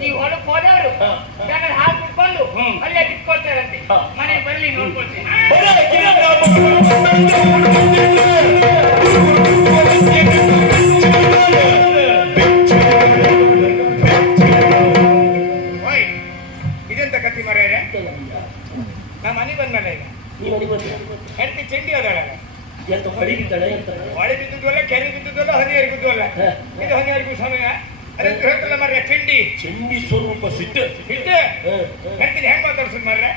ಈ ಹೊಲಕ್ಕೆ ಹೋದವರು. ಜನರು ಹಾಲು ಕುಡ್ಕೊಂಡು ಹ್ಮ್. ಅಲ್ಲೇ ಬಿಟ್ಕೊಳ್ತಾರಂತೆ. ಮನೆಗೆ ಬರ್ಲಿ ನೋಡ್ಕೊಳ್ತೇನೆ. ಇದೆಂತ ಕತ್ತಿ ಮರ ನಮ್ಮ ಮನೆ ಬಂದ್ಮೇಲೆ ಈಗ ನೀವು ಮನೆಗೆ ಬಂದ್ರೆ ಹೆಂಡತಿ ಚಂಡಿ ಅದಳ ಎಂತ ಹೊಡಿಗಿದ್ದಾಳೆ ಅಂತ ಹೊಳಿ? ಬಿದ್ದುದಲ್ಲ ಕೆರೆ ಬಿದ್ದಿದ್ವಲ್ಲ ಹನಿ ಹರಿಗುದಲ್ಲ ಹಾ. ಇದು ಹನಿ ಹರಿಗು ಸಮಯ ಹೇಳ್ತಲ್ಲ ಮರ್ರೆ ಚೆಂಡಿ ಚಂಡಿ ಸ್ವರೂಪ ಸಿಟ್ಟು ಹ. ಹೆಂಡತಿ ಹೆಂಗ್ ಮಾತಾಡ್ಸದ್ ಮಾರ್ರೆ?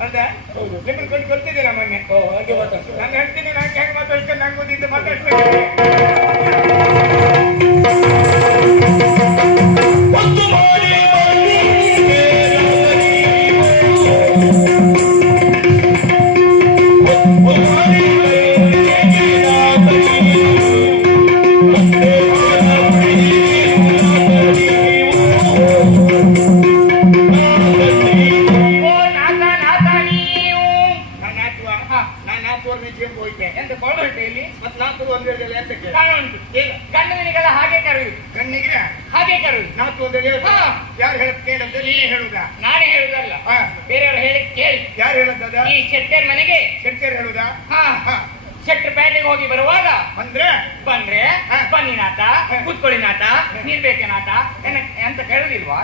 ಅಂತ ಹೌದು. ನಿಮ್ಮನ್ನ ಕೊಂಡು ಮೊನ್ನೆ? ಓ ಹಾಗೆ ಮಾತಾಡ್ತೀನಿ ನಾನು ಹೇಳ್ತೀನಿ ನಾನು ಹೆಂಗ್ ಮಾತಾಡ್ಸ್ಕೊಂಡು ನಂಗೆ ಗೊತ್ತಿದ್ದು ಮಾತಾಡ್ಸ್ಬೇಕು ಒಂದು ಮಾಡಿ ಮಾಡಿ ಹೋಗಿ ಬರುವಾಗ ಬಂದ್ರೆ? ಬಂದ್ರೆ. ಬನ್ನಿ ನಾಥ. ಕೂತ್ಕೊಳ್ಳಿ ನಾಥ ನೀರ್ಬೇಕೆ ನಾಥ ಎನ್ನ- ಎಂತ ಕೇಳಲಿಲ್ವಾ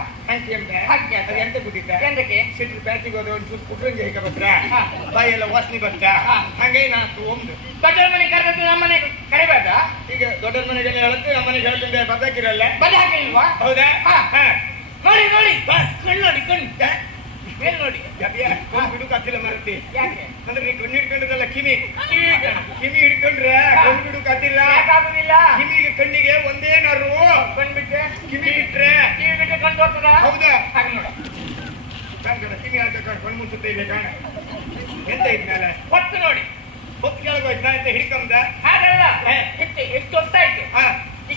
ಹಾಗೆ ಅದು ಎಂತ ಗೊತ್ತಿತ್ತ ಎಂತಕ್ಕೆ? ಸಿಟ್ಟು ಪ್ಯಾಟಿಗೆ ಹೋದ್ರೆ ಒಂದು ಚೂರು ಕುಟ್ರಂಗಿ ಹೇಗೆ ಬತ್ರ ಹಾ. ಬಾಯೆಲ್ಲ ವಾಸನೆ ಬತ್ತ ಹಾ. ಹಂಗೆ ನಾಲ್ಕು ಒಂದು? ದೊಡ್ಡರ ಮನೆ ಕರೆದದ್ದು ನಮ್ಮನೆ ಕರಿಬೇಡ ಈಗ ದೊಡ್ಡ ಮನೆಗೆಲ್ಲ ಹೇಳುತ್ತೆ ನಮ್ಮ ಮನೆಗೆ ಹೇಳ್ತಿದ್ದೆ ಬದ್ದಾಕಿರಲ್ಲ ಬದ ಹಾಕಿಲ್ವಾ ಹೌದಾ. ನೋಡಿ ನೋಡಿ. ಕಣ್ಣು ನೋಡಿ ಕಣ್ಣು. ಮೇಲ್ ನೋಡಿ. ಯಾವ್ಯಾ? ಒಂದ್ ಬಿಡುಕು ಹತ್ತಿಲ್ಲ ಮರತಿ. ಯಾಕೆ? ಅಂದ್ರೆ ನೀ ಕಣ್ಣು ಹಿಡ್ಕೊಂಡ್ರಲ್ಲ ಕಿಮಿ ಕಿಮಿ ಹಿಡ್ಕೊಂಡ್ರೆ ಕಣ್ಣು ಬಿಡುಕು ಹತ್ತಿಲ್ಲ ಯಾಕಾಗುದಿಲ್ಲ ಕಿಮಿಗೆ ಕಣ್ಣಿಗೆ ಒಂದೇ ನರು. ಕಣ್ಣು ಬಿಟ್ಟೆ ಕಿಮಿ ಬಿಟ್ರೆ? ಕಿವಿ ಬಿಟ್ಟರೆ ಕಣ್ಣು ಹೋಗ್ತದ? ಹೌದಾ? ಹಾಗೆ ನೋಡು. ಕಿಮಿ ಹಾಕ ಕಣ್ಣು ಮುಚ್ಚುತ್ತೆ ಇದೆ ಕಾಣ. ಎಂತ ಇದ್ಮೇಲೆ ಹೊತ್ತು ನೋಡಿ. ಹೊತ್ತು ಕೆಳಗೋಯ್ತಾ ಅಂತ ಹಿಡ್ಕೊಂಡ? ಹಾಗಲ್ಲ. ಎಷ್ಟು ಹೊತ್ತಾಯ್ತು ಹಾ.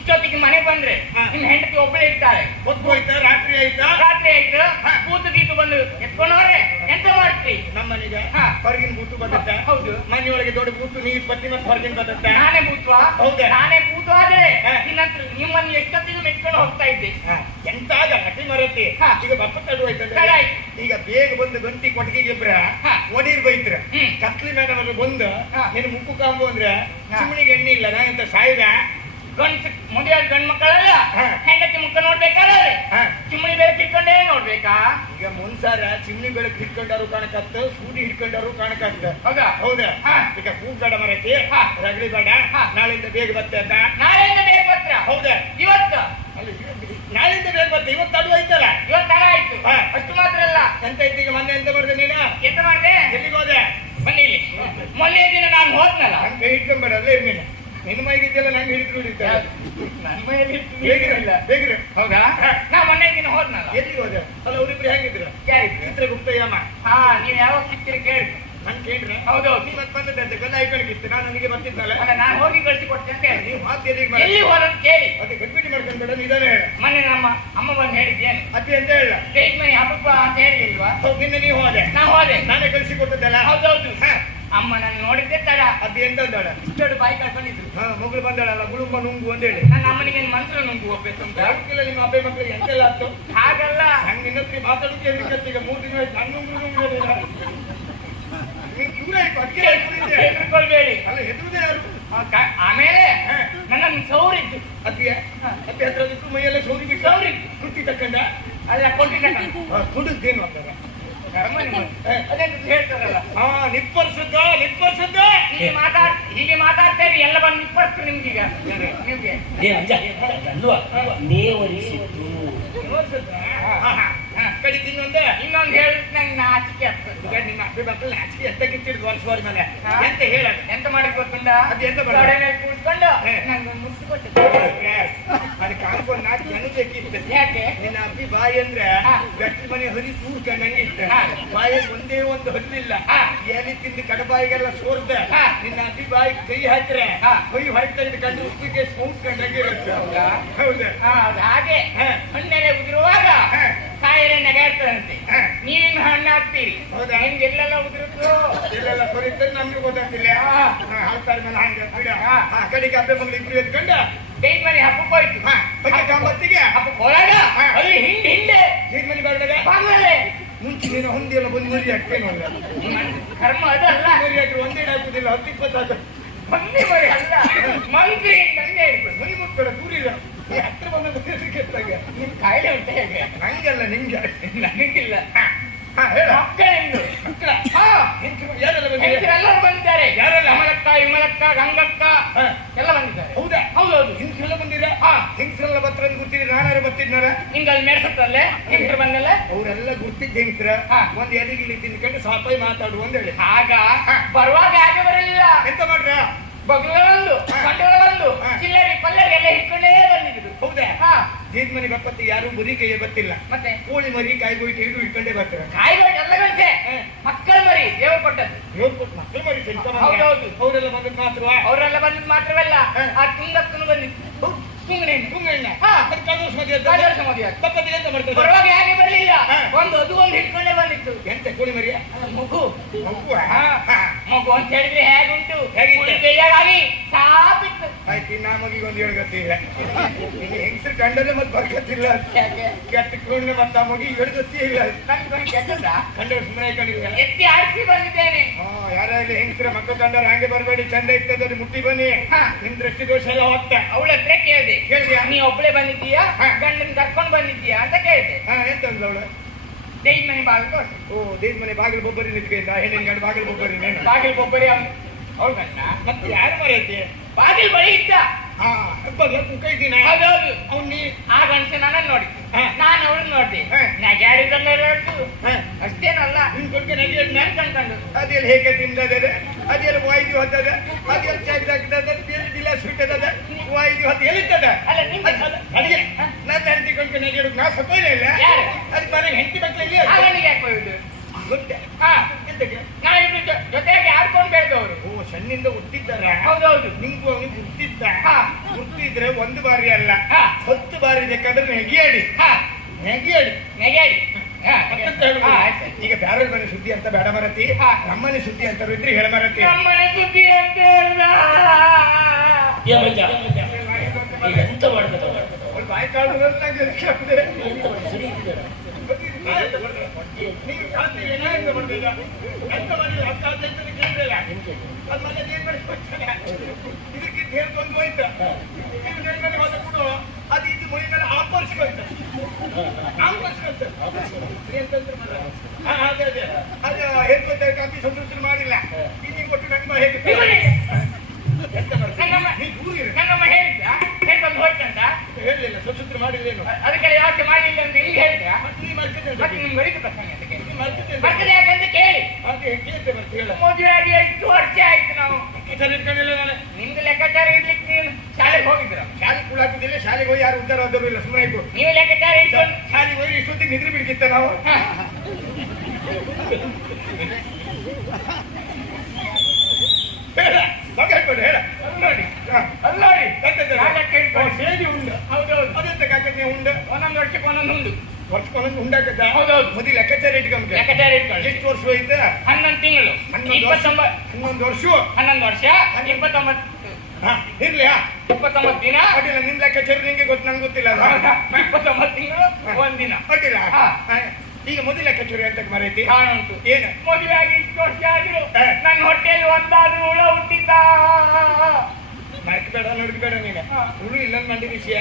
ಇಷ್ಟೊತ್ತಿಗೆ ಮನೆ ಬಂದ್ರೆ. ನಿಮ್ ಹೆಂಡತಿ ಒಬ್ಬಳೇ ಇರ್ತಾರೆ ಹೊತ್ತು ಹೋಯ್ತಾ ರಾತ್ರಿ ಆಯ್ತಾ ರಾತ್ರಿ ಆಯ್ತು ಕೂತು ಗೀತು ಬಂದು ಎತ್ಕೊಂಡವ್ರೆ ಎಂತ ಮಾಡ್ತಿ ನಮ್ಮ ಮನೆಗೆ ಹಾ. ಹೊರಗಿನ ಬೂತು ಬದತ್ತ ಹೌದು. ಮನೆಯೊಳಗೆ ದೊಡ್ಡ ಬೂತು ನೀರ್ ಪತ್ತಿ ಮತ್ತೆ ಹೊರಗಿನ ಬದತ್ತ ನಾನೇ ಭೂತ್ವಾ ಹೌದು ನಾನೇ ಬೂತು ಆದ್ರೆ. ನಿನ್ನತ್ರ ನಿಮ್ಮನ್ನು ಎಷ್ಟೊತ್ತಿಗೆ ಮೆಚ್ಕೊಂಡು ಹೋಗ್ತಾ ಇದ್ದೆ ಎಂತ ಅಟ್ಟಿ ಮರತಿ. ಈಗ ಬಪ್ಪ ತಡು ಆಯ್ತು. ಈಗ ಬೇಗ ಬಂದು ಗಂಟಿ ಕೊಟ್ಟಿಗೆ ಇಬ್ರ. ಒಡೀರ್ ಬೈತ್ರ. ಕತ್ಲಿ ಮೇಡಮ್ ಬಂದು. ನಿನ್ನ ಮುಕ್ಕು ಕಾಂಬು ಅಂದ್ರೆ. ಚಿಮಣಿಗೆ ಎಣ್ಣೆ ಇಲ್ಲ ನಾ ಎಂತ ಸಾಯ್ದ ಗಂಡ್ಸ ಮದುವೆ ಗಂಡ್ ಮಕ್ಕಳಲ್ಲ? ಹೆಂಗತಿ ಹೆಂಡತಿ ಮುಖ ನೋಡ್ಬೇಕಾದ್ರೆ. ಚಿಮ್ಮಣಿ ಬೇರೆ ಕಿಟ್ಕೊಂಡೇ ನೋಡ್ಬೇಕಾ? ಈಗ ಮುನ್ಸಾರ ಚಿಮ್ನಿ ಬೆಳಕು ಹಿಡ್ಕೊಂಡಾರು ಕಾಣಕತ್ತ ಸೂಡಿ ಹಿಡ್ಕೊಂಡಾರು ಕಾಣಕತ್ತ. ಹೌದಾ? ಹೌದಾ. ಹಾ. ಈಗ ಕೂಗಾಡ ಮರತಿ. ರಗಳಿ ಬೇಡ. ನಾಳೆಯಿಂದ ಬೇಗ ಬತ್ತೆ ಅಂತ? ನಾಳೆಯಿಂದ ಬೇಗ ಬತ್ತ? ಹೌದಾ. ಇವತ್ತು? ಅಲ್ಲಿ ನಾಳೆಯಿಂದ ಬೇಗ ಬತ್ತೆ. ಇವತ್ತು ಅಡು ಆಯ್ತಲ್ಲ? ಇವತ್ತು ತಡ ಆಯ್ತು. ಅಷ್ಟು ಮಾತ್ರ ಅಲ್ಲ. ಎಂತ ಇತ್ತು ಈಗ ಮೊನ್ನೆ ಎಂತ ಮಾಡಿದೆ ನೀನು? ಎಂತ ಮಾಡಿದೆ? ಎಲ್ಲಿಗೆ ಹೋದೆ? ಬನ್ನಿ ಇಲ್ಲಿ. ಮೊನ್ನೆ ದಿನ ನಾನು ಹೋದ್ನಲ್ಲ. ಹಂಗೆ ಹಿಡ್ಕೊಂಬೇಡ ಅಲ್ಲೇ ನೀನು. ನಿನ್ನ ಮೈಗಿದ್ದೆಲ್ಲ ನಂಗೆ ಹಿಡಿದ್ರು ಹಿಡಿತಾರೆ ಬೇಗಿರ. ಬೇಗಿರ ಹೌದಾ. ನಾ ಮೊನ್ನೆ ದಿನ ಹೋದ್ನಲ್ಲ. ಎಲ್ಲಿಗೆ ಹೋದೆ? ಅಲ್ಲ ಅವ್ರಿಬ್ರು ಹೆಂಗಿದ್ರು? ಯಾರಿದ್ರು ಚಿತ್ರಗುಪ್ತ ಯಮ. ಹಾ ನೀವ್ ಯಾವಾಗ ಸಿಗ್ತೀರಿ ಕೇಳಿ ನನ್ ಕೇಳ್ರಿ ಹೌದೌದು. ನೀ ಮತ್ತೆ ಅಂತ ಗಲ್ಲ ಹಾಕೊಂಡಿತ್ತು ನಾನು ನನಗೆ ಬರ್ತಿದ್ನಲ್ಲ? ಅಲ್ಲ ನಾನು ಹೋಗಿ ಕಳಿಸಿ ಕೊಡ್ತೇನೆ ನೀವು ಮಾತು ಎಲ್ಲಿಗೆ ಎಲ್ಲಿ ಹೋದಂತ ಕೇಳಿ. ಮತ್ತೆ ಗಟ್ಬಿಟ್ಟು ಮಾಡ್ಕೊಂಡ್ಬೇಡ ನಿಧಾನ ಹೇಳ. ಮೊನ್ನೆ ನಮ್ಮ ಅಮ್ಮ ಬಂದು ಹೇಳಿದ್ದೇನೆ. ಅತ್ತೆ ಅಂತ ಹೇಳ? ಸ್ಟೇಜ್ ಮನೆ ಹಬ್ಬ ಅಂತ ಹೇಳಿಲ್ವಾ? ಹೌದು ನಿನ್ನೆ ನೀವು ಹೋದೆ. ನಾ ಹೋದೆ. ನಾನೇ ಕಳಿಸಿ ಕೊಟ್ಟದ್ದಲ್ಲ? ಹೌದೌದು. ಹಾ. ಅಮ್ಮ ನಾನು ನೋಡಿದ್ದೆ ತಡ. ಅದು ಎಂತ ಅಂದಾಳ ಇಷ್ಟೊಂದು ಬಾಯಿ ಕಳ್ಕೊಂಡಿದ್ರು. ಹಾ ಮಗಳು ಬಂದಾಳಲ್ಲ ಗುಳುಂಬ ನುಂಗು ಅಂತ ಹೇಳಿ ನನ್ನ ಅಮ್ಮನಿಗೆ ಮಂತ್ರ ನುಂಗು ಹೋಗ್ಬೇಕು ಅಂತ ಯಾಕಿಲ್ಲ ನಿಮ್ಮ ಅಬ್ಬೆ ಮಕ್ಕಳಿಗೆ ಎಂತೆಲ್ಲ ಆಯ್ತು? ಹಾಗಲ್ಲ. ಹಂಗೆ ನಿನ್ನ ಹತ್ರ ಮಾತಾಡೋಕೆ ಈಗ ಮೂರು ದಿನ ಆಯ್ತು ನನ್ನ ನುಂಗು ನುಂಗು ದೂರ ಆಯ್ತು ಅದಕ್ಕೆ. ಹೆದರ್ಕೊಳ್ಬೇಡಿ ಅಲ್ಲ ಹೆದರುದೇ ಯಾರು? ಆಮೇಲೆ ನನ್ನನ್ನು ಸೌರಿದ್ದು. ಅತ್ತಿಗೆ ಅತ್ತೆ ಹತ್ರ ಮೈಯೆಲ್ಲ ಸೌರಿ ಬಿಟ್ಟು ಸೌರಿ. ಕುರ್ತಿ ತಕ್ಕಂಡ ಅಲ್ಲ ಕೊಟ್ಟಿದ್ದ ಕುಡಿದ್ದೇನು ಅಂತಾರೆ ಹೇಳ್ತಾರಲ್ಲ. ಹಾ ನಿಪ್ಪರ್ಸದ್ದ ನಿಪ್ಪರ್ಸದ್ದ. ಹೀಗೆ ಮಾತಾಡ್ ಹೀಗೆ ಮಾತಾಡ್ತೇವೆ ಎಲ್ಲ ಬಂದು ನಿಪ್ಪರ್ತು ನಿಮ್ಗೀಗ ನಿಮ್ಗೆ. ಏ ಅಂಜ ಅಲ್ವಾ ನೇವರಿಸಿದ್ದು ಕಡಿ ತಿನ್ನೊಂದೆ ಇನ್ನೊಂದು ಹೇಳಿದ್ ನಂಗೆ ನಾಚಿಕೆ ಆಗ್ತದೆ ನಿನ್ನ ಅಬ್ಬೆ ಮಕ್ಕಳು ನಾಚಿಕೆ ಎತ್ತ ಕಿತ್ತಿಡ್ದು ವರ್ಷವಾರ ಮೇಲೆ ಹಾ? ಎಂತ ಹೇಳ ಎಂತ ಮಾಡಕ್ ಗೊತ್ತುಂಡ? ಅದು ಎಂತ ಮೇಲೆ ಕೂತ್ಕೊಂಡು. ನಂಗೆ ಮುಸ್ತು ಕೊಟ್ಟು ಅದಕ್ಕೆ ಕಾಣ್ಕೊಂಡು ನಾಚಿಕೆ ಅನ್ಬೇಕಿತ್ತು ಯಾಕೆ? ನಿನ್ನ ಅಬ್ಬಿ ಬಾಯಿ ಅಂದ್ರೆ. ಗಟ್ಟಿ ಮನೆ ಹರಿ ಸೂರ್ಕೊಂಡಂಗೆ ಹಾ. ಬಾಯಲ್ಲಿ ಒಂದೇ ಒಂದು ಹಲ್ಲಿಲ್ಲ. ಏನಿ ತಿಂದು ಕಡಬಾಯಿಗೆಲ್ಲ ಸೋರ್ದೆ. ನಿನ್ನ ಅಬ್ಬಿ ಬಾಯಿ ಕೈ ಹಾಕ್ರೆ. ಕೈ ಹೊರಗೆ ತೆಗೆದು ಕಂಡು ಉಪ್ಪಿಗೆ ಸ್ಮೌಸ್ಕೊಂಡಂಗೆ ಇರುತ್ತೆ. ಹೌದಾ? ಹೌದು. ಅದು ಹಾಗೆ. ಉದಿರುವಾಗ ಉದುರುವಾಗ ಕಾಯಿಲೆ ನೆಗಾಡ್ತದಂತೆ ಹಾ. ನೀರಿನ ಹಣ್ಣು ಹಾಕ್ತೀರಿ. ಹೌದಾ? ನಿಮ್ಗೆ ಎಲ್ಲೆಲ್ಲ ಉದುರುತ್ತು? ಇಲ್ಲೆಲ್ಲ ಸೊರಿತಾರೆ ನಮ್ಗೆ ಗೊತ್ತಾಗ್ತಿಲ್ಲ. ಹಾಕ್ತಾರೆ ಮೇಲೆ ಹಂಗೆ ಬಿಡ ಕಡೆಗೆ ಅಬ್ಬೆ ಮಗಳು ಇಬ್ರು ಎತ್ಕೊಂಡ? ಬೇಗ ಮನೆ ಹಬ್ಬಕ್ಕೆ ಹೋಯ್ತು. ಹಾ ಬಗ್ಗೆ ಕಂಬತ್ತಿಗೆ ಹಬ್ಬಕ್ಕೆ ಹೋದಾಗ. ಅಲ್ಲಿ ಹಿಂದೆ ಹಿಂದೆ ಜೀತ್ ಮನೆ ಬರ್ದಾಗ ಬಾಗ್ಲೇ ಮುಂಚೆ ನೀನು ಹೊಂದಿ ಎಲ್ಲ ಬಂದು ಮರಿ ಹಾಕ್ತೇನೆ ಕರ್ಮ ಅದಲ್ಲ ಮರಿ ಹಾಕಿ ಒಂದೇ ಹಾಕುದಿಲ್ಲ ಹತ್ತು ಇಪ್ಪತ್ತಾದ ಮಂದಿ ಮರಿ ಅಲ್ಲ. ಮಂತ್ರಿ ನಂಗೆ ಹೇಳ್ಬೇಕು ಮನಿ ಮುಟ್ಬೇಡ ದೂರಿಲ್ಲ. ಬಂದ ನಿಮ್ ಕಾಯಿಲೆ ಉಂಟು ಹೇಗೆ? ನಂಗೆಲ್ಲ ನಿಂಗೆ ನನಗಿಲ್ಲ. ಮಕ್ಕಳೆಂದು ಮಕ್ಕಳ ಯಾರೆಲ್ಲ ಬಂದಿದೆ ಹೆಂಗಸರೆಲ್ಲರೂ ಬಂದಿದ್ದಾರೆ. ಯಾರೆಲ್ಲ? ಅಮಲಕ್ಕ ವಿಮಲಕ್ಕ ಗಂಗಕ್ಕ ಎಲ್ಲ ಬಂದಿದ್ದಾರೆ. ಹೌದಾ? ಹೌದೌದು. ಹಿಂಸೆಲ್ಲ ಬಂದಿರ ಹಾ. ಹೆಂಗ್ಸರೆಲ್ಲ ಬರ್ತಾರೆ ಗೊತ್ತಿದೆ. ನಾನಾರು ಬರ್ತಿದ್ನಾರ ನಿಂಗೆ ಅಲ್ಲಿ ಮೇಡ್ಸತ್ತಲ್ಲೇ? ಹೆಂಗಸರು ಬಂದಲ್ಲ? ಅವರೆಲ್ಲ ಗುರ್ತಿದ್ದ ಹೆಂಗ್ಸ್ರ. ಒಂದ್ ಎದಗಿಲಿ ತಿನ್ಕೊಂಡು ಸಾಪಾಯಿ ಮಾತಾಡು ಅಂತ ಹೇಳಿ. ಆಗ ಬರುವಾಗ ಯಾಕೆ ಬರಲಿಲ್ಲ. ಎಂತ ಮಾಡ್ರ? ಬಗ್ಲೊಂದು. ಕಂಡುಗಳಲ್ಲೂ ಚಿಲ್ಲರಿ ಪಲ್ಲರಿ ಎಲ್ಲ ಹಿಡ್ಕೊಂಡೇ ಬಂದಿದ್ರು. ಹೌದಾ? ಹಾ ಮನೆ ಬಪ್ಪತ್ತಿ ಯಾರು ಮರಿ ಕೈಯೇ ಗೊತ್ತಿಲ್ಲ ಮತ್ತೆ? ಕೋಳಿ ಮರಿ ಕಾಯಿ ಬೋಯ್ತು ಹಿಡಿದು ಇಟ್ಕೊಂಡೇ ಬರ್ತಾರೆ ಕಾಯಿಗಳು ಎಲ್ಲ ಗಳಿಸೆ. ಮಕ್ಕಳ ಮರಿ ದೇವರು ಕೊಟ್ಟದ್ದು. ಹೇಳ್ಕೊಟ್ಟು ಮಕ್ಕಳು ಮರಿ ಹೌದು ಹೌದೌದು. ಅವರೆಲ್ಲ ಬಂದ ಮಾತ್ರವಾ? ಅವರೆಲ್ಲ ಬಂದ ಮಾತ್ರವಲ್ಲ. ಆ ತುಂಗಕ್ಕನು ಬಂದಿತ್ತು. ತುಂಗನೆ ಕುಂಗಣ್ಣ. ಹಾ. ಕಾಂಗ್ರೆಸ್ ಮದುವೆ ಕಾಂಗ್ರೆಸ್ ಮದುವೆ ಆಯ್ತು. ಬಪ್ಪತ್ತಿ ಮಾಡ್ತಾರೆ ಬರುವಾಗ ಹಾಗೆ ಬರಲಿಲ್ಲ. ಒಂದು ಅದು ಒಂದು ಹಿಡ್ಕೊಂಡೇ ಬಂದಿತ್ತು. ಎಂತ ಕೋಳಿ ಮರಿಯ ಮಗು. ಮಗು. ಮಗು ಅಂತ ಹೇಳಿದ್ರೆ ಹೇಗುಂಟು? ಹೇಗಿತ್ತು? ಕುಳಿ ಕೈಯಾಗಿ ಸಾಪಿತ್ತು. ಆಯ್ತು ನಾ ಮಗಿಗೆ ಒಂದು ಹೇಳ್ಗತ್ತಿಲ್ಲ ಇಲ್ಲಿ ಹೆಂಗಸರು ಕಂಡಲ್ಲೇ ಮತ್ತೆ ಬರ್ಕತ್ತಿಲ್ಲ? ಕೆಟ್ಟ ಮತ್ತೆ ಆ ಮಗಿ ಸುಮ್ಮನೆ ಕಂಡಿಲ್ಲ ಎತ್ತಿ ಆಡಿಸಿ ಬಂದಿದ್ದೇನೆ. ಹೆಂಗಸ್ರ ಮಕ್ಕಳು ಕಂಡವ್ರು ಹಂಗೆ ಬರಬೇಡಿ. ಚಂದ ಇರ್ತದೆ ಮುಟ್ಟಿ ಬನ್ನಿ. ನಿಮ್ ದೃಷ್ಟಿ ದೋಷ ಎಲ್ಲ ಹೋಗ್ತಾ. ಅವಳ ಹತ್ರ ಕೇಳಿದೆ. ಕೇಳಿದ್ಯಾ? ನೀ ಒಬ್ಳೆ ಬಂದಿದ್ದೀಯಾ? ಗಂಡನ ಕರ್ಕೊಂಡು ಬಂದಿದ್ದೀಯಾ ಅಂತ ಕೇಳಿದೆ. ಹಾ ಎಂತ ಅಂದ್ಲು ಅವಳು? ದೇವ್ ಮನೆ ಬಾಗಿಲು ತೋರಿಸಿ. ಓ ದೇವ್ ಮನೆ ಬಾಗಿಲು ಬೊಬ್ಬರಿ ನಿಂತ್ಕೊಂಡ ಹೆಣ್ಣಿನ ಗಂಡ ಬಾಗಿಲು ಬೊಬ್ಬರಿ ಬಾಗಿಲು ಬೊಬ್ಬರಿ ಅವನು ಅವಳು ಮತ್ತೆ ಯಾರು ಮರೆಯುತ್ತೆ ಬಾಗಿಲು ಬಳಿ ಇದ್ದ. ಹಾ ಹೌದೌದು ಅವ್ನು ನೀ ಆ ಗಂಡಸ ನನ್ನನ್ನು ನೋಡಿ. ನಾನು ಅವಳನ್ನ ನೋಡಿದೆ. ನಗಾಡಿದಂಗ ಹಾ. ಅಷ್ಟೇನಲ್ಲ. ನಿನ್ ಕೊಡ್ಕೆ ನಗಿ ಅದ್ನ ನನ್ ಕಣ್ಕಂಡು ಅದೆಲ್ಲ ಹೇಗೆ ತಿಂದದ ಅದೆಲ್ಲ ವಾಯ್ದು ಹೊತ್ತದ ಅದೆಲ್ಲ ಬಿಟ್ಟದ ವಾಯ್ದು ಹೊತ್ತು ಅಲ್ಲ ನಿಮ್ಗೆ ಅಡಿಗೆ ನನ್ನ ಹೆಂಡತಿ ಕೊಂಡ್ಕೆ ನಗಿ ನಾ ಸತ್ತೋಯ್ಲ ಇಲ್ಲ ಯಾರು? ಅದು ಮನೆ ಹೆಂಡತಿ ಮಕ್ಕಳಲ್ಲಿ ಆ ಗಂಡಿಗೆ ಯಾಕೆ ಹೋಗುದು ಗೊತ್ತೇ? ಹಾ. ಎಂತಕ್ಕೆ? ನಾ ಇನ್ನು ಜೊತೆಯಾಗಿ ಆಡ್ಕೊಂಡು ಅವರು. ಓ ಸಣ್ಣಿಂದ ಹುಟ್ಟಿದ್ದಾರ? ಹೌದೌದು. ನಿಂಗು ಅವನಿಗೆ ಹುಟ್ಟಿದ್ದ. ಹುಟ್ಟಿದ್ರೆ ಒಂದು ಬಾರಿ ಅಲ್ಲ. ಹತ್ತು ಬಾರಿ ಬೇಕಾದ್ರೆ ನೆಗಿಯಾಡಿ. ಹಾ. ನೆಗಿಯಾಡಿ. ಆಯ್ತು. ಈಗ ಬ್ಯಾರೆ ಮನೆ ಸುದ್ದಿ ಅಂತ ಬೇಡ ಮರತಿ. ನಮ್ಮನೆ ಸುದ್ದಿ ಅಂತ ಇದ್ರೆ ಹೇಳ ಮರತಿ. ನಮ್ಮನೆ ಸುದ್ದಿ ಹೇಳ್ತು ಒಂದು ಹೋಯ್ತು. ಅದು ಇದು ಮೈ ಮೇಲೆ ಆಪರ್ಸ್ಕೊಳ್ತು. ಆಪರ್ಸ್ಕೊಳ್ತು. ಅದೇ, ಅದೇ. ಅದು ಹೇಳ್ಕೊಳ್ತಾರೆ, ಕಾಪಿ ಸಂತೃಪ್ತಿ ಮಾಡಿಲ್ಲ ಇನ್ನಿಗೆ ಕೊಟ್ಟು ನನ್ನ ಹೇಗೆ ಇವನೇ. ಎಂತ ಮಾಡ್ತಾರೆ? ನನ್ನಮ್ಮ ನೀ ದೂರ ಇರು. ನನ್ನಮ್ಮ ಹೇಳಿದ್ದ ಹೇಳ್ಕೊಂಡು ಹೋಯ್ತಂತ ಹೇಳಲಿಲ್ಲ ಮಾಡಿದ್ರೇನು ಅದಕ್ಕೆ ಯಾಕೆ ಮಾಡಿಲ್ಲ ಅಂತ ಹೇಳಿದ್ರೆ ಮತ್ತೆ ನೀ ಮಾಡ್ತಿದ್ದೆ ಅಂತ ಮತ್ತೆ ನಿಮ್ಗೆ ಬರೀತು ಪ್ರಸಂಗ ಅದಕ್ಕೆ ನೀ ಮಾಡ್ತಿದ್ದೆ ಅಂತ. ಬರ್ತದೆ ಯಾಕಂತ ಕೇಳಿ. ಅದೇ ಕೇಳ್ತೆ ಮತ್ತೆ ಹೇಳ. ಮದುವೆ ಆಗಿ ಎಷ್ಟು ವರ್ಷ ಆಯ್ತು ನಾವು. ಸರಿ ಇಟ್ಕೊಂಡಿಲ್ಲ ನಾನು ನಿಮ್ದು ಲೆಕ್ಕಾಚಾರ ಇರ್ಲಿಕ್ಕೆ ನೀನು ಶಾಲೆಗೆ ಹೋಗಿದ್ರ? ಶಾಲೆ ಕೂಡ ಶಾಲೆಗೆ ಹೋಗಿ ಯಾರು ಉದ್ದಾರ ಆದವರು ಇಲ್ಲ ಸುಮ್ಮನೆ ಆಯ್ತು ನೀವು ಲೆಕ್ಕಾಚಾರ ಇಟ್ಕೊಂಡು ಶಾಲೆಗೆ ಹೋಗಿ ಇಷ್ಟೊತ್ತಿಗೆ ನಿದ್ರೆ ಬಿಡ್ಕಿತ್ತ ನಾವು? ಬೇಡ ಹೇಳ ಮಗ ಹೇಳ್ಬೇಡ ಹೇಳ. ಅಲ್ಲ್ ನೋಡಿ ಹಾ. ಅಲ್ಲ್ ನೋಡಿ ಎಂತದ್ದು? ಶಾಲೆ ಕೇಳ್ಕೊಂಡು ಓ, ಸೇರಿ ಉಂಡ. ಹೌದೌದು. ಉಂಡ ಒಂದೊಂದು ವರ್ಷ ಒಂದೊಂದು ಉಂಡು ವರ್ಷಕ್ಕೊಂದೊಂದು ಉಂಡಾಕದ ಹೌದೌದು. ಮದಿ ಲೆಕ್ಕಾಚಾರ ಇಟ್ಕೊಂಡು ಲೆಕ್ಕಾಚಾರ ಇಟ್ಕೊಂಡು. ಎಷ್ಟು ವರ್ಷ ಹೋಯ್ತು? ಹನ್ನೊಂದು ತಿಂಗಳು. ಹನ್ನೊಂದು ವರ್ಷ? ಇಪ್ಪತ್ತೊಂಬತ್ತು ಹನ್ನೊಂದು ವರ್ಷ? ಹನ್ನೊಂದು ವರ್ಷ? ಇಪ್ಪತ್ತೊಂಬತ್ತು. ಇರ್ಲಿ ಇಪ್ಪತ್ತೊಂಬತ್ತು ದಿನ? ಅಡ್ಡಿಲ್ಲ ನಿಮ್ ಲೆಕ್ಕಾಚಾರ ನಿಂಗೆ ಗೊತ್ತು ನಂಗೆ ಗೊತ್ತಿಲ್ಲ ಇಪ್ಪತ್ತೊಂಬತ್ತು ತಿಂಗಳು ಒಂದಿನ ಅಡ್ಡಿಲ್ಲ. ಈಗ ಮೊದಲ ಲೆಕ್ಕಾಚಾರ ಅಂತ ಮರೈತಿ? ಏನು? ಮದುವೆ ಆಗಿ ಇಷ್ಟು ವರ್ಷ ಆದ್ರು ನನ್ನ ಹೊಟ್ಟೆಯಲ್ಲಿ ಒಂದಾದ್ರೂ ಹುಳ ಹುಟ್ಟಿದ್ದ ಬೇಡ ನೋಡ್ಬೇಡ ನೀನು. ಹುಳು ಹುಳಿ ಇಲ್ಲ ಮಂಡಿ ವಿಷಯ.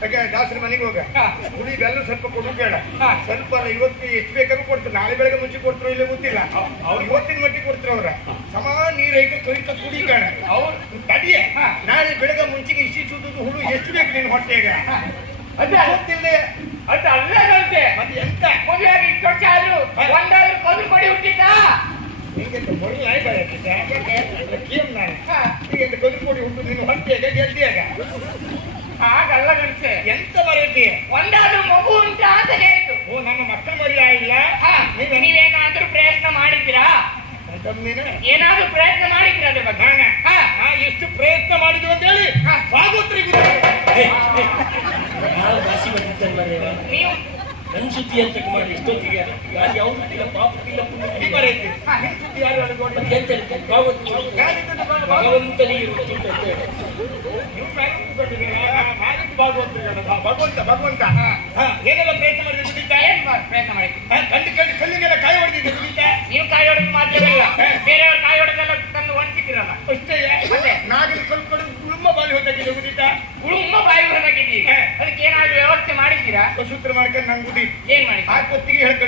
ಹಾಗೆ ದಾಸರ ಮನೆಗೆ ಹೋಗ. ಹುಳಿ ಬೆಲ್ಲ ಸ್ವಲ್ಪ ಕೊಡು ಬೇಡ. ಸ್ವಲ್ಪ ಅಲ್ಲ ಇವತ್ತು ಎಷ್ಟು ಬೇಕಾದ್ರೂ ಕೊಡ್ತಾರೆ ನಾಳೆ ಬೆಳಗ್ಗೆ ಮುಂಚೆ ಕೊಡ್ತಾರೋ ಇಲ್ಲೇ ಗೊತ್ತಿಲ್ಲ. ಅವ್ರು ಇವತ್ತಿನ ಮಟ್ಟಿಗೆ ಕೊಡ್ತಾರೆ ಅವ್ರ? ಸಮಾನ ನೀರ್ ಐತೆ ಕೈತ ಕುಡಿ ಕಾಣ. ಅವ್ರು ತಡಿಯ. ನಾಳೆ ಬೆಳಗ್ಗೆ ಮುಂಚೆ ಇಷ್ಟು ಚುದ್ದು ಹುಳು ಎಷ್ಟು ಬೇಕು ನಿನ್ನ ಹೊಟ್ಟೆಗೆ? ಅದೇ ಗೊತ್ತಿಲ್ಲದೆ. ಅದು ಅಲ್ಲದಂತೆ ಮತ್ತೆ ಎಂತ? ಆಗಿ ಇಷ್ಟು ವರ್ಷ ಆದ್ರು ಒಂದಾದ್ರು ಕೊಂದು ಕೊಡಿ ಹುಟ್ಟಿದ್ದ ನಿಂಗೆ ಕೇಮ್ ನಾನು ಈಗ ಕೊಡಿ ಕೊಡಿ ಉಂಟು ನಿನ್ನ ಹೊಟ್ಟೆಗೆ ಗೆದ್ದಿಯಾಗ ಹಾಗಲ್ಲ ಗಣಸೆ ಎಂತ ಬರೀತಿ ಒಂದಾದ್ರೂ ಮಗು ಅಂತ ಅಂತ ಹೇಳಿದ್ದು ಓ ನಮ್ಮ ಮಕ್ಕಳ ಮರಿ ಆಗಿಲ್ಲ ನೀವೇನಾದ್ರೂ ಪ್ರಯತ್ನ ಮಾಡಿದ್ದೀರಾ? ಏನಾದ್ರೂ ಪ್ರಯತ್ನ ಮಾಡಿದ್ರ ಅದ್ರ ಬಗ್ಗೆ? ನಾನ? ಎಷ್ಟು ಪ್ರಯತ್ನ ಮಾಡಿದ್ವಿ ಅಂತ ಹೇಳಿ ಹಾ. ಭಾಗವತ್ರಿಗೆ ನಾವು ಬಾಸಿ ಬರ್ತಿದ್ದೇನೆ ಮರೆ ನೀವು ನನ್ನ ಸುದ್ದಿ ಅಂತ ಮಾಡಿ ಇಷ್ಟೊತ್ತಿಗೆ. ನಾನು ಯಾವ್ದು ಇಲ್ಲ ಪಾಪ ಇಲ್ಲ ಸುದ್ದಿ ಯಾರು ಮತ್ತೆ ಎಂತ? ಭಗವಂತನಿಗೆ ಗೊತ್ತುಂಟು ಅಂತ ಹೇಳಿ. ಭಗವಂತ ಭಗವಂತ ಹಾ, ಏನೆಲ್ಲ ಪ್ರಯತ್ನ ಮಾಡಿದ್ರೆ ದುಡಿತಾ ಏನ್ ಪ್ರಯತ್ನ ಮಾಡಿ ಕಂಡು ಕಂಡು ಕಲ್ಲಿಗೆಲ್ಲ ಕಾಯಿ ಹೊಡೆದಿದ್ದೆ ದುಡಿತಾ ನೀವು ಕಾಯಿ ಹೊಡೆದು ಮಾತ್ರ ಬೇರೆಯವ್ರ ಕಾಯಿ ಹೊಡೆದೆಲ್ಲ ತಂದು ಒಣಸಿದ್ದೀರಲ್ಲ ಅಷ್ಟೇ ನಾಗಲಿ ಕಲ್ಲು ಕೊಡು ಕುಳುಂಬ ಬಾಲಿ ಹೊತ್ತಾಗಿದೆ ದುಡಿತಾ ಕುಳುಂಬ ಬಾಯಿ ಹೊರಗಿದ್ದೀರಿ ಹಾ. ಅದಕ್ಕೆ ಏನಾದ್ರು ವ್ಯವಸ್ಥೆ ಮಾಡಿದ್ದೀರಾ ಸೂತ್ರ ಮಾಡ್ಕೊಂಡು ನಂಗೆ ಗುಡಿ ಏನ್ ಮಾಡಿ ಆ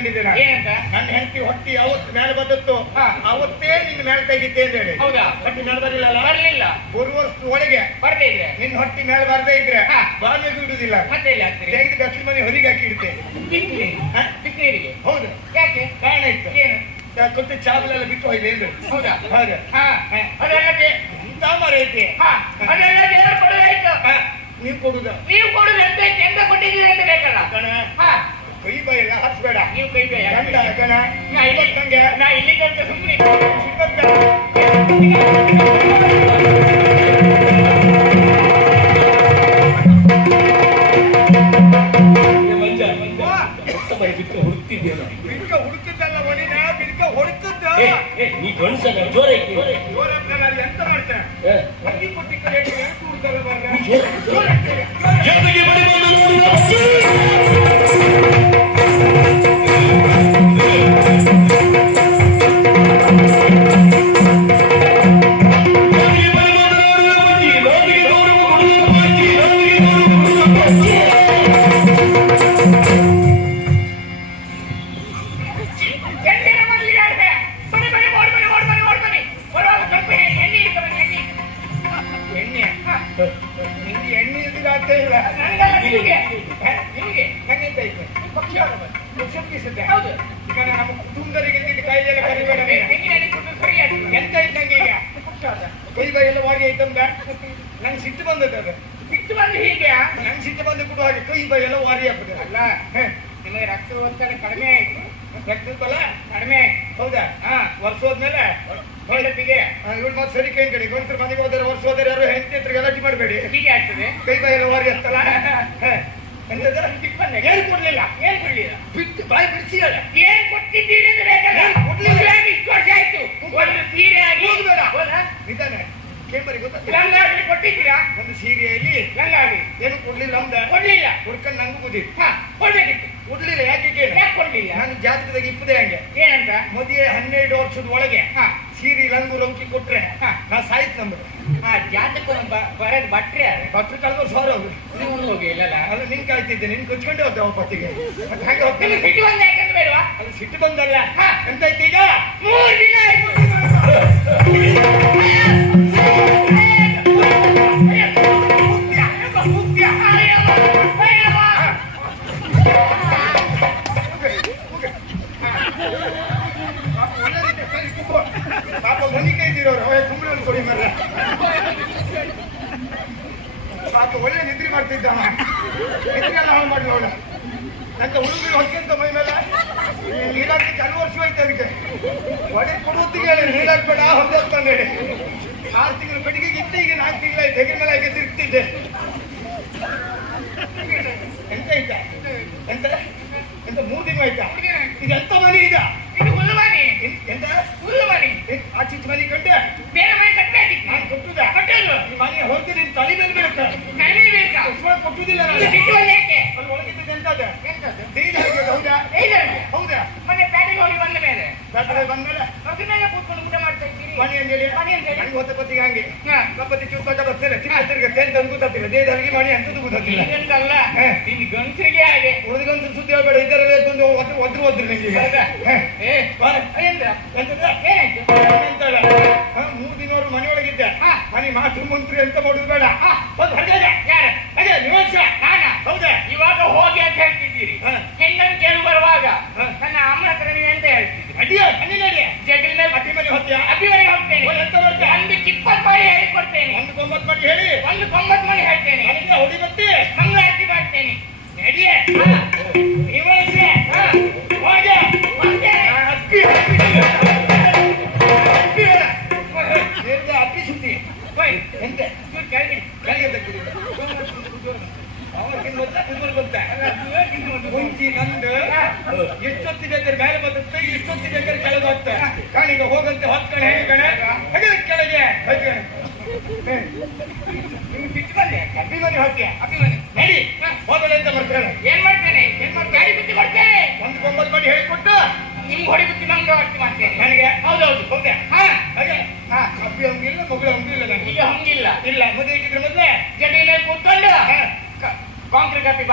ಏನಂತ? ನನ್ನ ಹೆಂಡತಿ ಹೊಟ್ಟಿ ಅವತ್ತು ಮೇಲೆ ಬಂದತ್ತು. ಹಾ. ಅವತ್ತೇ ನಿನ್ನ ಮೇಲೆ ತೆಗಿದ್ದೆ ಅಂತ ಹೇಳಿ ಹೌದಾ? ಹೊಟ್ಟಿ ಮೇಲೆ ಬರಲಿಲ್ಲ ಬರಲಿಲ್ಲ. ಮೂರು ವರ್ಷ ಒಳಗೆ ಬರ್ತಾ ಇದ್ರೆ? ನಿನ್ನ ಹೊಟ್ಟಿ ಮೇಲೆ ಬರದೇ ಇದ್ರೆ ಹಾ. ಬಿಡುದಿಲ್ಲ ಮತ್ತೆ ಇಲ್ಲ ತೆಗೆದು ದಕ್ಷಿಣ ಮನೆ ಹೊರಗೆ ಹಾಕಿ ಇಡ್ತೆ ಬಿಸಿನೀರು? ಹಾ? ಬಿಸಿನೀರಿಗೆ? ಹೌದು. ಯಾಕೆ? ಕಾರಣ ಇತ್ತು. ಏನು? ಕೊಟ್ಟು ಚಾವಲೆಲ್ಲ ಬಿಟ್ಟು ಹೋಯ್ತು ಎಂದು ಹೌದಾ? ಹೌದು ಹಾ. ಅದೆಲ್ಲ ಎಂತ ಮರ ಐತಿ ಹಾ ಅದೆಲ್ಲ ದೇವರು ಕೊಡೋದಾಯ್ತು ಹಾ, ನೀವು ಕೊಡುದ ನೀವು ಕೊಡುದು ಎಂತ ಎಂತ ಕೊಟ್ಟಿದ್ದೀರಿ ಅಂತ ಬೇಕಲ್ಲ ಕಣ ಹಾ ಕೈ ಬಾಯಿ ಎಲ್ಲ ಹಚ್ಬೇಡ ನೀವು ಕೈ ಕೈ ಗಂಡ ಕಣ ನಾ ಇಲ್ಲಿ ನಂಗೆ ನಾ ಇಲ್ಲಿ ತನಕ ಸುಮ್ಮನೆ ಸಿಕ್ಕಂತ ಎಂತ ಬರೀ ಬಿಟ್ಟು ಹುಡುಕ್ತಿದ್ಯಲ್ಲ ಬಿಡ್ಕ ಹುಡುಕಿದ್ದಲ್ಲ ಒಣಿನ ಬಿಡ್ಕ ಹೊಡ್ಕದ್ದ ಏ, ಏ, ನೀ ಗಂಡಸಲ್ಲ ಜೋರ ಪಕ್ಷ ಹೌದು. ಈಗ ನಮ್ಮ ಕುಟುಂಬದರಿಗೆ ಇದ್ದಿದ್ದು ಕಾಯಿಲೆ ಕರಿಬೇಡ ನೀನು. ತೆಂಗಿನ ಎಣ್ಣೆ ಕೊಟ್ಟು ಸರಿ ಆಗ್ತದೆ ಎಂತ ಇದ್ದಂಗೆ ಈಗ? ಕೈ ಬೈ ಎಲ್ಲ ವಾರಿ ಐತಂದ ನಂಗೆ ಸಿಟ್ಟು ಬಂದದ್ದು ಅದು. ಸಿಟ್ಟು ಬಂದು ಹೀಗೆ? ನಂಗೆ ಸಿಟ್ಟು ಬಂದು ಕೂಡ ಹಾಗೆ ಕೈ ಬೈ ಎಲ್ಲ ವಾರಿ ಆಗ್ತದೆ ಅಲ್ಲ ನಿಮಗೆ ರಕ್ತ ಒತ್ತಡ ಕಡಿಮೆ ಆಯ್ತು. ರಕ್ತದ ಬಲ? ಕಡಿಮೆ ಆಯ್ತು. ಹೌದಾ? ಹಾ. ವರ್ಷ ಹೋದ್ಮೇಲೆ? ಹೆಂಡತಿಗೆ ಇವಳು ಮತ್ತೆ ಸರಿ ಕೈ ಗಂಟರು ಮನೆಗೆ ಹೋದರೆ ವರ್ಷ ಹೋದರೆ ಯಾರು ಹೆಂಡತಿ ಹತ್ರ ಗಲಾಟೆ ಮಾಡಬೇಡಿ. ಹೀಗೆ ಆಗ್ತದೆ. ಕೈ ಬೈ ಎಲ್ಲ ವಾರಿ ಆಗ್ತಲ್ಲ? ಎಂತದ ಸಿಟ್ಟು ಬಂದ ಏನು ಕೊಡ್ಲಿಲ್ಲ? ಏನ್ ಕೊಡ್ಲಿಲ್ಲ? ಬಿಟ್ಟು ಬಾಯ್ ಬಿಡಿಸಿ ಹೇಳ ಏನ್ ಕೊಟ್ಟಿದ್ದೀರಿ ಅಂದ್ರೆ ಬೇಕಲ್ಲ? ಏನ್ ಕೊಡ್ಲಿಲ್ಲ? ಮದುವೆಯಾಗಿ ಇಷ್ಟು ವರ್ಷ ಆಯ್ತು ಒಂದು ಸೀರೆ ಆಗಿ. ಹೋಗ್ಬೇಡ. ಹೌದಾ? ನಿಧಾನ ಕೇಂಬರಿ ಗೊತ್ತಾ ಲಂಗಾಗ್ಲಿ ಕೊಟ್ಟಿದ್ದೀರಾ? ಒಂದು ಸೀರೆಯಲ್ಲಿ ಲಂಗಾಗಿ ಏನು ಕೊಡ್ಲಿಲ್ಲ ಅಂದ ಕೊಡ್ಲಿಲ್ಲ. ಹುಡ್ಕಂಡ್ ನಂಗೂ ಬುದ್ಧಿತ್ತು ಹಾ ಕೊಡ್ಬೇಕಿತ್ತು. ಕೊಡ್ಲಿಲ್ಲ ಯಾಕೆ ಕೇಳಿ? ಯಾಕೆ ಕೊಡ್ಲಿಲ್ಲ? ನಾನು ಜಾತಕದಾಗ ಇಪ್ಪದೆ ಹಂಗೆ. ಏನಂತ? ಮದುವೆ ಹನ್ನೆರಡು ವರ್ಷದ ಒಳಗೆ. ಹಾ. ಸೀರೆ ಲಂಗು ರಂಕಿ ಕೊಟ್ರೆ. ನಾ ಸಾಯ್ತು ನಂಬರು ಹಾ ಜಾತಕ ಬರೋದು ಬಟ್ರೆ ಭಟ್ರು ಕಳೆದ ಸಾವಿರ ಅವರು. ನೀವು ಹೋಗಿ ಇಲ್ಲಲ್ಲ? ಅಲ್ಲ ನಿನ್ ಕಾಯ್ತಿದ್ದೆ ನಿನ್ ಕೊಚ್ಕೊಂಡೆ ಹೋದ ಮತ್ತೆ ಹಾಗೆ ನಿಮ್ಗೆ ಸಿಟ್ಟು ಬಂದ ಬೇಡವಾ? ಅದು ಸಿಟ್ಟು ಬಂದಲ್ಲ. ಹಾ. ಎಂತ ಐತಿ ಈಗ? ಆರು ತಿಂಗಳು ಬೆಳಿಗ್ಗೆ ಇತ್ತು ಈಗ ನಾಲ್ಕು ತಿಂಗಳಾಯ್ತು ಹೆಗಲ ಮೇಲೆ ಹಾಕಿ ತಿರುಗ್ತಿದ್ದೆ. ಎಂತ ಆಯ್ತಾ ಎಂತ? ಎಂತ ಮೂರು ದಿನ ಆಯ್ತಾ? ಇದು ಎಂತ ಮನೆ ಇದ? ಇದು ಹುಲ್ಲುಮನೆ ಎಂತ? ಹುಲ್ಲುಮನೆ ಆಚೆ ಈಚೆ ಮನೆ ಕಂಡೆ ಬೇರೆ ಮನೆ ಕಟ್ಟೆ ನಾನು ಕೊಟ್ಟುದ? ಕಟ್ಟಲು ಈ ಮನೆ ಹೋಗಿ ನಿನ್ ತಲೆ ಮೇಲೆ ಬೇಕಾ ಉಸ್ಮಾನ ಕೊಟ್ಟುದಿಲ್ಲ ನಾನು. ಬಂದ ಯಾಕೆ? ಅಲ್ಲಿ ಒಳಗಿದ್ದದ್ದು ಹಾಕಿದ್ದು ಹೌದಾ? ಐದರಲ್ಲಿ ಹೌದಾ? ಮೊನ್ನೆ ಪ್ಯಾಟಿಗೆ ಹೋಗಿ ಬಂದ ಮೇಲೆ. ಬೆಟ್ಟದಲ್ಲಿ ಬಂದ್ಮೇಲೆ ಅದನ್ನೆಲ್ಲ ಕೂತ್ಕೊಂಡು ಊಟ ಮಾಡ್ತಾ ಇದ್ದೀರಿ. ಮನೆ ಅಂದೇಳಿ ಮನೆ ಅಂತೇಳಿ? ನಂಗೆ ಹೊತ್ತ ಪತ್ತಿಗೆ ಹಂಗೆ ಹಾ. ಕಪ್ಪತ್ತಿ ಚುಪ್ಪಾಟ ಬರ್ತೇನೆ ಚಿಕ್ಕ ತಿರ್ಗತ್ತೆ ಅಂತ ಗೊತ್ತಿಲ್ಲ ದೇಹದಲ್ಲಿ ಮನೆ ಅಂತದ್ದು ಗೊತ್ತಿಲ್ಲ ಈಗಂತಲ್ಲ ಹಾ. ಇಲ್ಲಿ ಗಂಡಸರಿಗೆ ಹಾಗೆ ಉಳಿದೊಂದು ಸುದ್ದಿ ಹೇಳ್ಬೇಡ ಇದರಲ್ಲಿ ಒಂದು ಒದ್ರು ಒದ್ರು ಒದ್ರು ನಂಗೆ ಈಗ ಹೌದಾ? ಹಾ. ಏ ಬಾ. ಎಂತ ಎಂತದ? ಏನಾಯ್ತು ಎಂತಲ್ಲ? ಹಾ, ಮೂರು ದಿನವರು ಮನೆಯೊಳಗಿದ್ದೆ ಹಾ. ಮನೆ ಮಾತು ಮಂತ್ರಿ ಅಂತ ಮಾಡುದು ಬೇಡ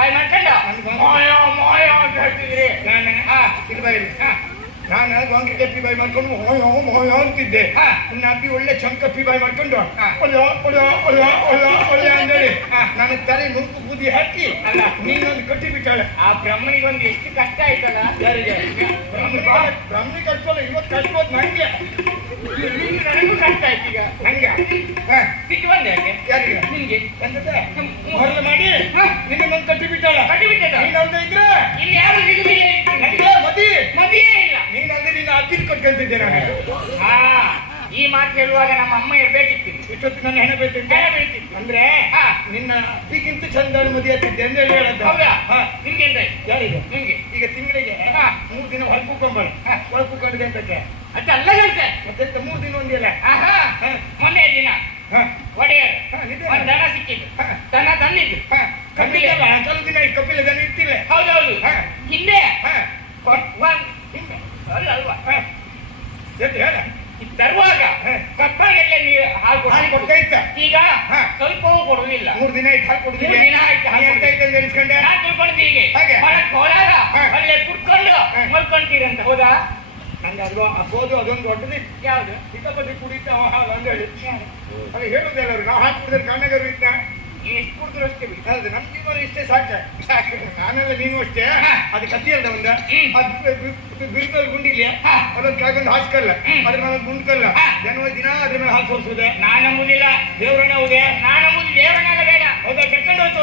ಬಾಯಿ ಮಾಡ್ಕೊಂಡು ನನ್ಗೆ ಮಾಯ ಮಾಯ ಅಂತ ಹೇಳ್ತಿದ್ರಿ ನಾನು ಹಾ ಇದು ಬೈರಿ ಹಾ ನಾನು ಗಾಂಗ್ರಿ ಕಪ್ಪಿ ಬಾಯಿ ಮಾಡ್ಕೊಂಡು ಹೋಯೋ ಹೋಯೋ ಅಂತಿದ್ದೆ ಹಾ. ಇನ್ನು ಅಬ್ಬಿ ಒಳ್ಳೆ ಚಂಕಪ್ಪಿ ಬಾಯಿ ಮಾಡ್ಕೊಂಡು ಹಾ. ಒಳ್ಳೆ ಒಳ್ಳೆ ಒಳ್ಳೆ ಒಳ್ಳೆ ಒಳ್ಳೆ ಅಂದೇಳಿ ಹಾ. ನನ್ನ ತಲೆ ನುಗ್ಗು ಬೂದಿ ಹಾಕಿ ಅಲ್ಲ. ನೀನೊಂದು ಕಟ್ಟಿ ಬಿಟ್ಟಾಳೆ. ಆ ಬ್ರಹ್ಮನಿಗೊಂದು ಎಷ್ಟು ಕಷ್ಟ ಆಯ್ತಲ್ಲ? ಯಾರಿಗೆ ಬ್ರಹ್ಮಿ ಕಟ್ಸೋಲ್ಲ ಇವತ್ತು ಕಟ್ಬೋದು ನಂಗೆ. ನನಗೂ ಕಷ್ಟ ಆಯ್ತು ಈಗ. ನಂಗೆ. ಸಿಕ್ಕಿ ಬಂದೆ ಯಾಕೆ? ಯಾರಿಗೆ? ನಿಮ್ಗೆ ಎಂತದೆ? ಹೊರಲು ಮಾಡಿ. ನಿನ್ನ ನಿನ್ನೊಂದು ಕಟ್ಟಿ ಬಿಟ್ಟಾಳ. ಕಟ್ಟಿ ಬಿಟ್ಟದ ನೀನಲ್ದೇ ಇದ್ರೆ? ಇಲ್ಲಿ ಯಾರು ಸಿಗಲಿಲ್ಲ ಮದಿ. ಮದಿಯೇ ಇಲ್ಲ. ನೀನಲ್ದೇ ನಿನ್ನ ಅಜ್ಜಿನ ಕಟ್ಕೊಂತಿದ್ದೆ ನಾನು. ಹಾ ಈ ಮಾತು ಹೇಳುವಾಗ ನಮ್ಮ ಅಮ್ಮ ಇರ್ಬೇಕಿತ್ತು. ಇಷ್ಟೊತ್ತು ನನ್ನ ಹೆಣ ಬೀಳ್ತಿತ್ತು. ಅಂದ್ರೆ ಹಾ. ನಿನ್ನ ಅಪ್ಪಿಗಿಂತ ಚಂದ ಅನುಮತಿ ಆಗ್ತಿದ್ದೆ ಅಂತ ಹೇಳಿ ಹೇಳದ್ದು. ಹೌದಾ? ಹಾ. ನಿಮ್ಗೆ ಎಂತ ಯಾರಿಗೆ? ನಿಮ್ಗೆ. ಈಗ ತಿಂಗಳಿಗೆ. ಮೂರು ದಿನ ಹೊರಪುಕೊಂಬಳು ಅಂತ ಅಂತಕ್ಕೆ ಅಲ್ಲ ಹೇಳ್ತೆ ಮತ್ತೆ ಮೂರು ದಿನ ಒಂದಿಲ್ಲ ಆಹಾ ಹಾ. ಮೊನ್ನೆ ದಿನ ಹಾ. ಒಡೆಯರು ಹಾ, ನಿಜ. ಒಂದ್ ದನ ಸಿಕ್ಕಿದ್ದು ಹಾ. ದನ ತಂದಿದ್ದು ಹಾ. ಕಪ್ಪಿಲಲ್ಲ ಕೆಲವು ದಿನ ಈ ಕಪಿಲ ದನ ಇರ್ತಿಲ್ಲ ಹೌದೌದು ಹಾ. ಹಿಂದೆ ಹಾ. ಒ- ಒಂದ್ ಹಿಂದೆ ಅಲ್ಲ ಅಲ್ವಾ ಹಾ. ಎದ್ದು ಹೇಳ ಇದ್ ತರುವಾಗ ಹಾ. ಕಪ್ಪಾಗೆಲ್ಲ ನೀರು ಹಾಲು ಹಾಲು ಕೊಡ್ತಿದ್ರು. ಕೊಡ್ತಾ ಇತ್ತ ಈಗ ಹಾ. ಸ್ವಲ್ಪವೂ ಕೊಡುವುದಿಲ್ಲ ಮೂರು ದಿನ ಆಯ್ತು ಹಾಲು ಕೊಡುದಿಲ್ಲ ಮೂರು ದಿನ ಆಯ್ತು ಹಾಲು ಎಂತ ಆಯ್ತು ಅಂತ ಎಣಿಸ್ಕೊಂಡೆ ನಾನ್ ತಿಳ್ಕೊಂಡಿದ್ದೆ ಹೀಗೆ ಹಾಗೆ? ಹೊರಗ್ ಹೋದಾಗ ಹಾ. ಅಲ್ಲೇ ಕುತ್ಕೊಂಡು ಹಾ. ಮಲ್ಕೊಂತೀರಂತ ಹೌದಾ ನಂಗೆ ಅದು ಅಬೋದು ಅದೊಂದು ದೊಡ್ಡದು ಯಾವ್ದು ಚಿಕ್ಕಪ್ಪಿ ಕುಡಿತ ಹಾಲು ಅಂತ ಹೇಳಿ ಅದು ಹೇಳುದಿಲ್ಲ ಅವ್ರು. ನಾವು ಹಾಕಿದ್ರೆ ಕಣ್ಣಗರು ನೀವು ಎಷ್ಟು ಕುಡಿದ್ರು ಅಷ್ಟೇ ಬಿಡಿ. ಹೌದು ನಮ್ ಜೀವನ ಇಷ್ಟೇ ಸಾಕು. ನಾನೆಲ್ಲ ನೀನು ಅಷ್ಟೇ. ಅದು ಕತ್ತಿ ಅಲ್ಲ ಒಂದ. ಅದು ಬಿರುಕಲ್ ಗುಂಡಿಲ್ಲ. ಅದೊಂದು ಕೆಳಗೊಂದು ಹಾಸ್ಕಲ್ಲ. ಅದ್ರ ಮೇಲೆ ಗುಂಡ್ಕಲ್ಲ. ಜನವ ದಿನ ಅದ್ರ ಮೇಲೆ ಹಾಲು ತೋರಿಸುದೆ. ನಾನು ನಂಬುದಿಲ್ಲ. ದೇವ್ರಣ್ಣ ಹೋದೆ. ನಾನು ನಂಬುದು ದೇವರನ್ನೆಲ್ಲ ಬೇಡ. ಹೌದಾ? ಕರ್ಕೊಂಡು ಹೋಯ್ತು.